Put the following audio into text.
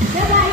Bye-bye.